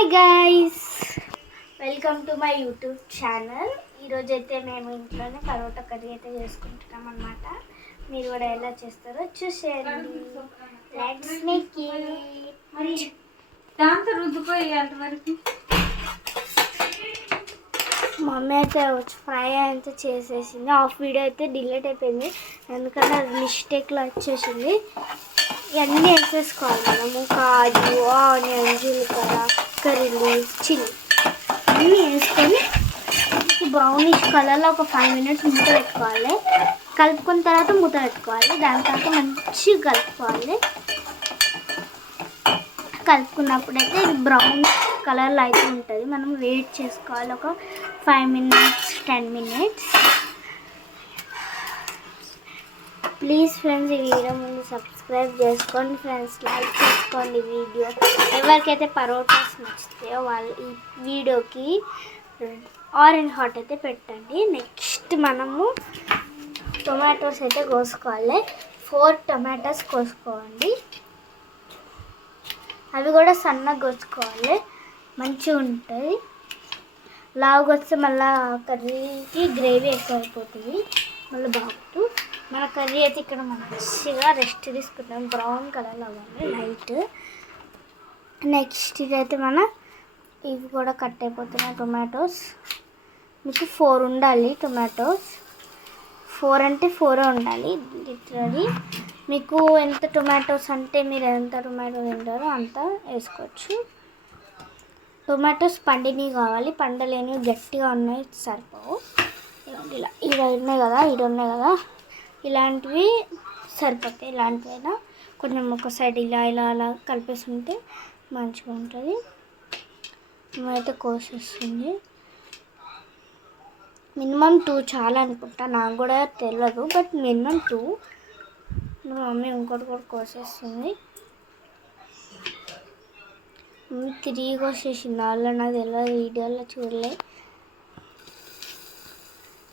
Hi guys, welcome to my YouTube channel. ఈరోజైతే మేము ఇంట్లోనే పరోటా కర్రీ అయితే చేసుకుంటున్నాం అన్నమాట. మీరు కూడా ఎలా చేస్తారో చూసేయండి. Let's make it. దాంతో రుద్దుకోయి అంతవరకు మమ్మీ అయితే ఫ్రై అయితే చేసేసింది. హాఫ్ వీడియో అయితే డిలీట్ అయిపోయింది, ఎందుకంటే అది మిస్టేక్లో వచ్చేసింది. ఇవన్నీ వేసేసుకోవాలి మనము. కాజు, ఆనియన్, జీలకర్ర, కర్రీ లీవ్స్, చిల్లీ అన్నీ వేసుకొని బ్రౌనిష్ కలర్లో ఒక 5 minutes మూత పెట్టుకోవాలి. కలుపుకున్న తర్వాత మూత పెట్టుకోవాలి. దాని తర్వాత మంచిగా కలుపుకోవాలి. కలుపుకున్నప్పుడైతే ఇది బ్రౌన్ కలర్లో అయితే ఉంటుంది. మనం వెయిట్ చేసుకోవాలి ఒక 5 minutes 10 minutes. ప్లీజ్ ఫ్రెండ్స్, ఈ వీడియో ముందు సబ్స్క్రైబ్ చేసుకోండి ఫ్రెండ్స్, లైక్ చేసుకోండి వీడియో. ఎవరికైతే పరోటాస్ నచ్చితాయో వాళ్ళు ఈ వీడియోకి ఆరెంజ్ హాట్ అయితే పెట్టండి. నెక్స్ట్ మనము టొమాటోస్ అయితే కోసుకోవాలి. 4 tomatoes కోసుకోండి. అవి కూడా సన్నగా కోసుకోవాలి, మంచిగా ఉంటుంది. లావుగా వస్తే మళ్ళీ కర్రీకి గ్రేవీ ఎక్కువ అయిపోతుంది, మళ్ళీ బాగుంటుంది. మన కర్రీ అయితే ఇక్కడ మంచిగా రెస్ట్ తీసుకుంటాం. బ్రౌన్ కలర్లో అవ్వాలి లైట్. నెక్స్ట్ ఇదైతే ఇవి కూడా కట్ అయిపోతున్నాయి టొమాటోస్. మీకు 4 ఉండాలి టొమాటోస్. 4 అంటే 4 ఉండాలి లిటరలీ. మీకు ఎంత టొమాటోస్ అంటే మీరు ఎంత టొమాటో తింటారో అంత వేసుకోవచ్చు. టొమాటోస్ పండినవి కావాలి, పండలేనివి గట్టిగా ఉన్నాయి సరిపోవు. ఇలా ఇవి ఉన్నాయి కదా, ఇలాంటివి సరిపోతాయి. ఇలాంటివైనా కొంచెం ఒక సైడ్ ఇలా అలా కలిపేస్తుంటే మంచిగా ఉంటుంది. అయితే కోసేస్తుంది. మినిమం 2 చాలా అనుకుంటా, నాకు కూడా తెలియదు, బట్ మినిమం 2. మా మమ్మీ ఇంకోటి కూడా కోసేస్తుంది. 3 కోసేసింది వాళ్ళు, నాకు తెలియదు, వీడియోలో చూడలే.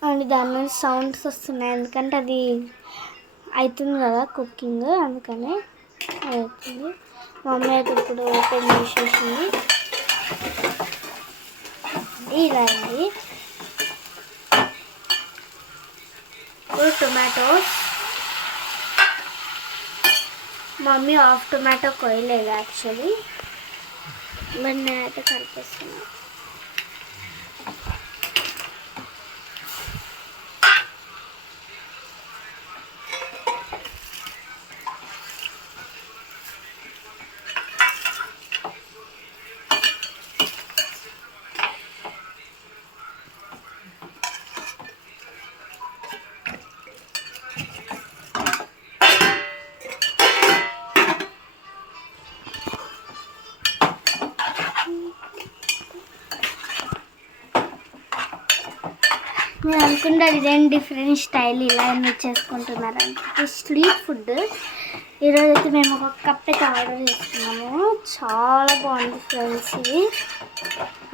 అండ్ దాని నుంచి సౌండ్స్ వస్తున్నాయి, ఎందుకంటే అది అవుతుంది కదా కుకింగ్, అందుకనే అవుతుంది. మా మమ్మీ అయితే ఇప్పుడు ఓపెన్ చేసేసింది. ఇలా అయింది. ఇప్పుడు టొమాటోస్, మమ్మీ హాఫ్ టొమాటో కోయలేదు యాక్చువల్లీ, మరి నేనైతే కలిపేస్తున్నాను. నేను అనుకుంటే ఇదేం డిఫరెంట్ స్టైల్ ఇలా మీరు చేసుకుంటున్నారంటే స్ట్రీట్ ఫుడ్. ఈరోజు అయితే మేము ఒక కప్ అయితే ఆర్డర్ చేసుకున్నాము. చాలా బాగుంది ఫ్రెండ్స్ ఇది.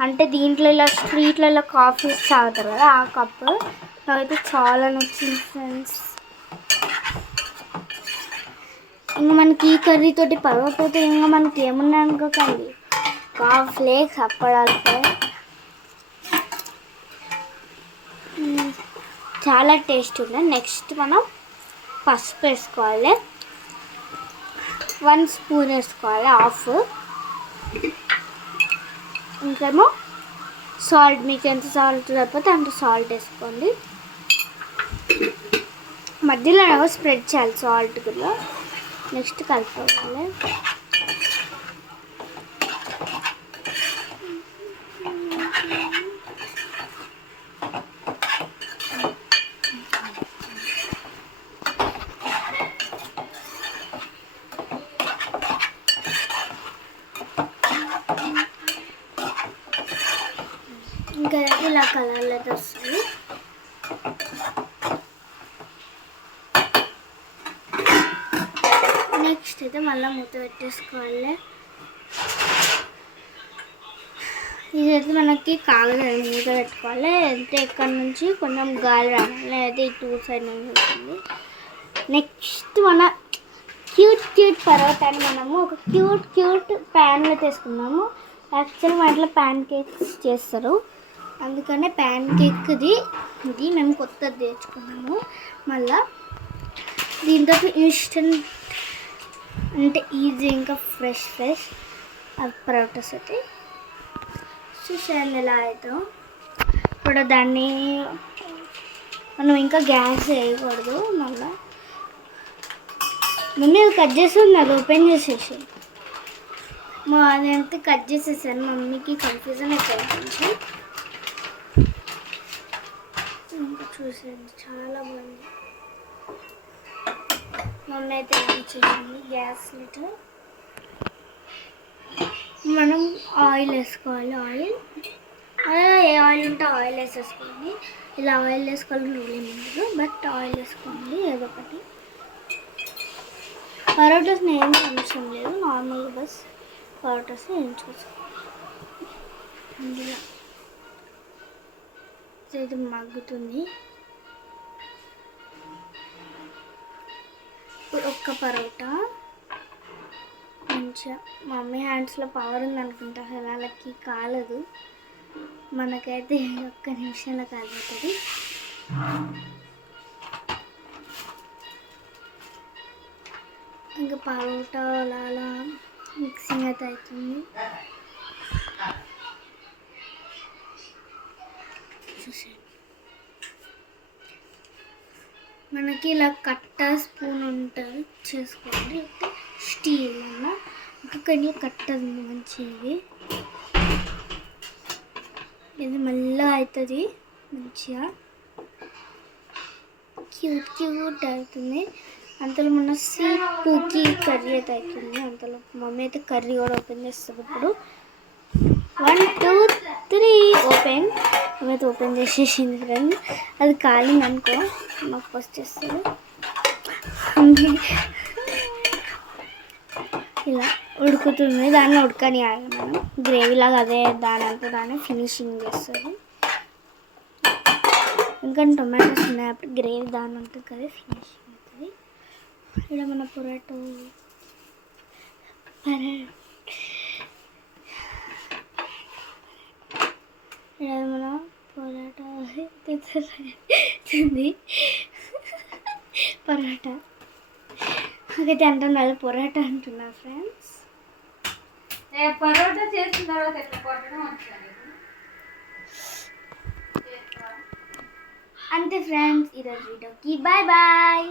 అంటే దీంట్లో ఇలా స్ట్రీట్లలో కాఫీస్ తాగుతారు కదా, ఆ కప్ నాకైతే చాలా నచ్చింది ఫ్రెండ్స్. ఇంకా మనకి ఈ కర్రీతోటి పరోటాతో ఇంకా మనకి ఏమున్నాయి అనుకోకండి, ఫ్లేక్స్ అప్పడాలతో చాలా టేస్ట్ ఉన్నాయి. నెక్స్ట్ మనం పసుపు వేసుకోవాలి, 1 spoon వేసుకోవాలి, హాఫ్. ఇంకేమో సాల్ట్, మీకు ఎంత సాల్ట్ సరిపోతే అంత సాల్ట్ వేసుకోండి. మధ్యలో స్ప్రెడ్ చేయాలి సాల్ట్ కూడా. నెక్స్ట్ కలుపుకోవాలి. ఇంకా ఇలా కలర్లు అయితే వస్తుంది. నెక్స్ట్ అయితే మళ్ళీ మూత పెట్టేసుకోవాలి. ఇదైతే మనకి కాగలేదు, మూత పెట్టుకోవాలి. అంటే ఇక్కడ నుంచి కొంచెం గాలి రావాలి, అయితే ఈ 2 side నుంచి ఉంటుంది. నెక్స్ట్ మన క్యూట్ పరోటాని మనము ఒక క్యూట్ ప్యాన్లో తీసుకున్నాము. యాక్చువల్లీ మా ఇంట్లో ప్యాన్ కేక్స్ చేస్తారు, అందుకనే ప్యాన్ కేక్ది ఇది మేము కొత్తది తెచ్చుకున్నాము. మళ్ళా దీంతో ఇన్స్టెంట్ అంటే ఈజీ ఇంకా ఫ్రెష్ పరోటాస్ అయితే చూసాను ఎలా అవుతాం. ఇప్పుడు దాన్ని మనం ఇంకా గ్యాస్ వేయకూడదు. మళ్ళీ మమ్మీ అది కట్ చేస్తుంది, అది ఓపెన్ చేసేసి మా అదంతా కట్ చేసేసాను. మమ్మీకి కన్ఫ్యూజన్ అయిపోయింది కొంచెం. ఇంకా చూసాను చాలా బాగుంది. మమ్మీ అయితే చేసింది గ్యాస్ లీటర్. మనం ఆయిల్ వేసుకోవాలి. ఏ ఆయిల్ ఉంటే ఆయిల్ వేసేసుకోండి. ఇలా ఆయిల్ వేసుకోవాలి రూల్ ఏమి ఉండదు, బట్ ఆయిల్ వేసుకోండి ఏదో ఒకటి. పరోటాస్ని ఏం అవసరం లేదు, నార్మల్గా బస్ పరోటాస్ వేయించుకోవచ్చు. అందులో ఇది మగ్గుతుంది. ఇప్పుడు ఒక్క పరోటా మంచిగా మమ్మీ హ్యాండ్స్లో పవర్ ఉందనుకుంటా, వాళ్ళకి కాలదు, మనకైతే ఒక్క నిమిషంలో కాలుతుంది. ఇంకా పరోటా అలా మిక్సింగ్ అయితే అవుతుంది. మనకి ఇలా కట్ట స్పూన్ ఉంటుంది చేసుకోండి, స్టీల్ అన్న ఇంకొకటి కట్ట ఉంది మంచిది. ఇది మెల్లగా అవుతుంది, మంచిగా క్యూట్ అవుతుంది. అంతలో మన పూకి కర్రీ అయితే అవుతుంది. అంతలో మమ్మీ అయితే కర్రీ కూడా ఓపెన్ చేస్తుంది. ఇప్పుడు 1 2 3 ఓపెన్. మమ్మీ అయితే ఓపెన్ చేసేసింది ఫ్రెండ్. అది కాలింది అనుకో మాకు ఫస్ట్ చేస్తుంది. ఇలా ఉడుకుతుంది, దాన్ని ఉడకని మనం గ్రేవీ లాగా అదే దానంతా దాన్ని ఫినిషింగ్ చేస్తుంది. ఇంకా టొమాటోస్ ఉన్నాయి, అప్పుడు గ్రేవీ దాని ఉంటుంది కదా ఫినిషింగ్ అవుతుంది. ఇక్కడ మన పొరాటో మన పొరాటా పరోటా నాకైతే అంటున్నారు పొరాటా అంటున్నా ఫ్రెండ్స్. పరోటా చేసిన తర్వాత ఎట్లా కొట్టడం వచ్చాను అంతే ఫ్రెండ్స్ ఈరోజు వీడియోకి బాయ్.